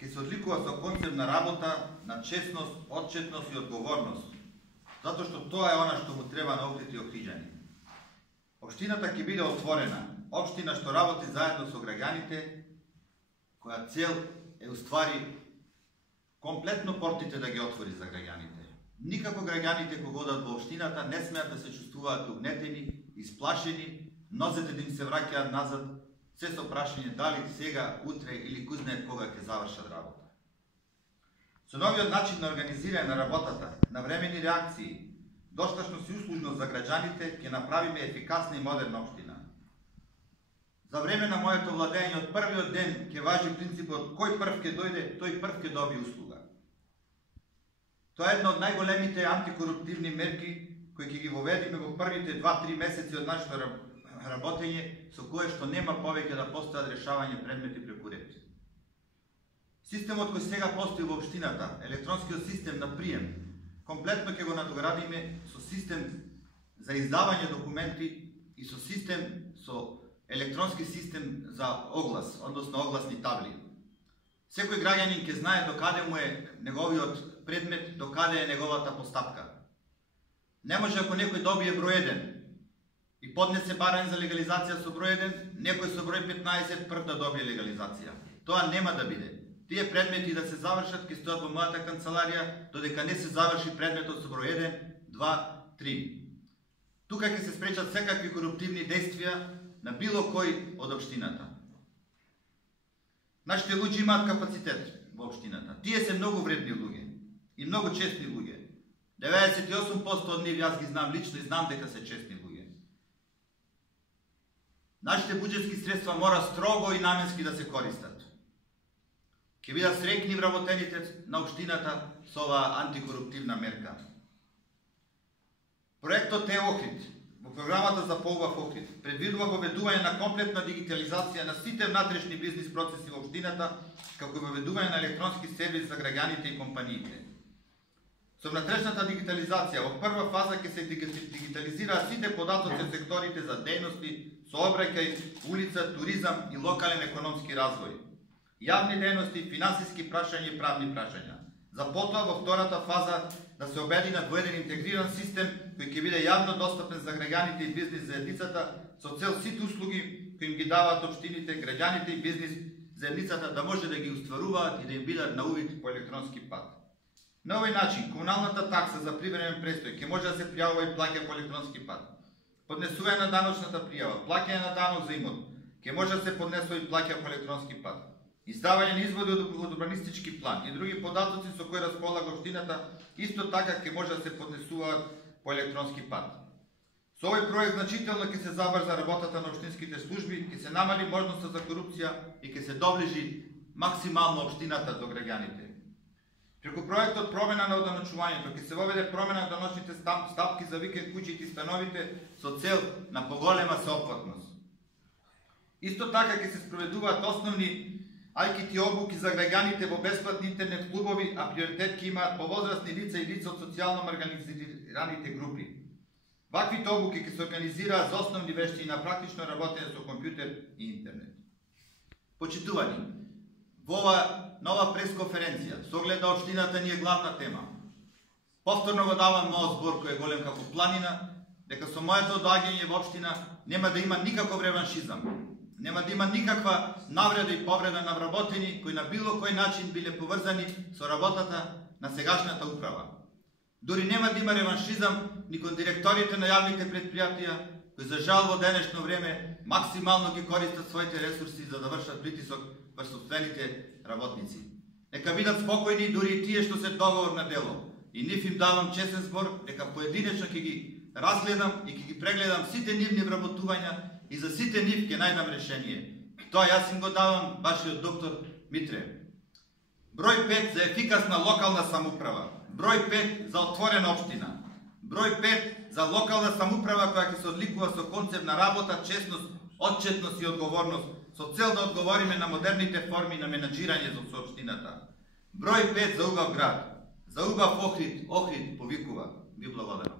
ќе се одликува со концепт на работа, на честност, отчетност и одговорност, затоа што тоа е она што му треба на Охрид и Охриджани. Општината ќе биде отворена, општина што работи заедно со граѓаните, која цел е уствари комплетно портите да ги отвори за граѓаните. Никако граѓаните кога одат во општината не смеат да се чувствуваат угнетени, исплашени, нозете да им се враќаат назад, се со прашање дали сега, утре или кој знае кога ќе завршат работа. Со новиот начин на организирање на работата, навремени реакции, достатъчност и услужност за граѓаните, ќе направиме ефикасна и модерна општина. За време на моето владење од првиот ден ќе важи принципот кој прв ќе дојде, тој прв ќе добие услуга. Тоа е една од најголемите антикоруптивни мерки кои ќе ги воведиме во првите 2-3 месеци од нашето работење, со кое што нема повеќе да постојат решавање предмети преку ред. Системот кој сега постои во општината, електронскиот систем на прием, комплетно ќе го надоградиме со систем за издавање документи и со електронски систем за оглас, односно огласни табли. Секој граѓанин ќе знае докаде му е неговиот предмет, докаде е неговата постапка. Не може ако некој добие број 1 и поднесе барање за легализација со број 1, некој со број 15 прв да добие легализација. Тоа нема да биде. Тие предмети да се завршат ќе стојат во мојата канцеларија додека не се заврши предметот со број 1, 2, 3. Тука ќе се спречат секакви коруптивни действија на било кој од општината. Нашите луѓе имаат капацитет во општината. Тие се многу вредни луѓе и многу честни луѓе. 98% од нив јас ги знам лично и знам дека се честни луѓе. Нашите буџетски средства мора строго и наменски да се користат. Ќе бидат среќни вработените на општината со оваа антикоруптивна мерка. Проектот е Охрид, во програмата за поубав Охрид, предвидува воведување на комплетна дигитализација на сите внатрешни бизнис процеси во општината, како и воведување на електронски сервис за граѓаните и компаниите. Со внатрешната дигитализација, во прва фаза ќе се дигитализираат сите податоци од секторите за дејности, сообраќај, улица, туризам и локален економски развој, јавни дејности, финансиски прашања и правни прашања. За потоа во втората фаза да се обединат во еден интегриран систем кој ќе биде јавно достапен за граѓаните и бизнис заедницата со цел сите услуги кои им ги даваат општините, граѓаните и бизнис заедницата да може да ги устваруваат и да им бидат на увид по електронски пат. На овој начин комуналната такса за привремен престој ќе може да се пријавува и плаќа по електронски пат. Поднесување на даночната пријава, плаќање на данок за имот ќе може да се поднесува и плаќа по електронски пат. Издавање на изводи од урбанистички план и други податоци со кои располага општината исто така ќе може да се поднесуваат по електронски пат. Со овој проект значително ќе се забрза работата на општинските служби, ќе се намали можноста за корупција и ќе се доближи максимално општината до граѓаните. Преку проектот промена на оданочувањето ќе се воведе промена на даночните стапки за викенд куќите и становите со цел на поголема сеопфатност. Исто така ќе се спроведуваат основни ICT обуки за граѓаните во бесплатни интернет клубови, а приоритет ќе имаат повозрастни лица и лица од социјално маргинализираните групи. Ваквите обуки ќе се организираат за основни вештини на практично работење со компјутер и интернет. Почитувани, во ова нова пресконференција, со оглед на општината ни е главна тема. Повторно го давам мојот збор кој е голем како планина, дека со моето доаѓање во општина нема да има никаков реваншизам. Нема да има никаква навреда и повреда на вработени кои на било кој начин биле поврзани со работата на сегашната управа. Дори нема да има реваншизам ни кон директорите на јавните предпријатија, кои за жал во денешно време максимално ги користат своите ресурси за да вршат притисок врз сопствените работници. Нека бидат спокојни дури и тие што се договор на дело. И нив им давам честен збор дека поединечно ќе ги разгледам и ќе ги прегледам сите нивни вработувања и за сите нив ќе најдам решение. Тоа јас им го давам вашиот доктор Митре. Број 5 за ефикасна локална самоуправа. Број 5 за отворена општина. Број 5 за локална самоуправа која ќе се одликува со концепт на работа, честност, отчетност и одговорност, со цел да одговориме на модерните форми на менаџирање за општината. Број 5 за убав град. За убав Охрид, Охрид повикува. Ви благодарам.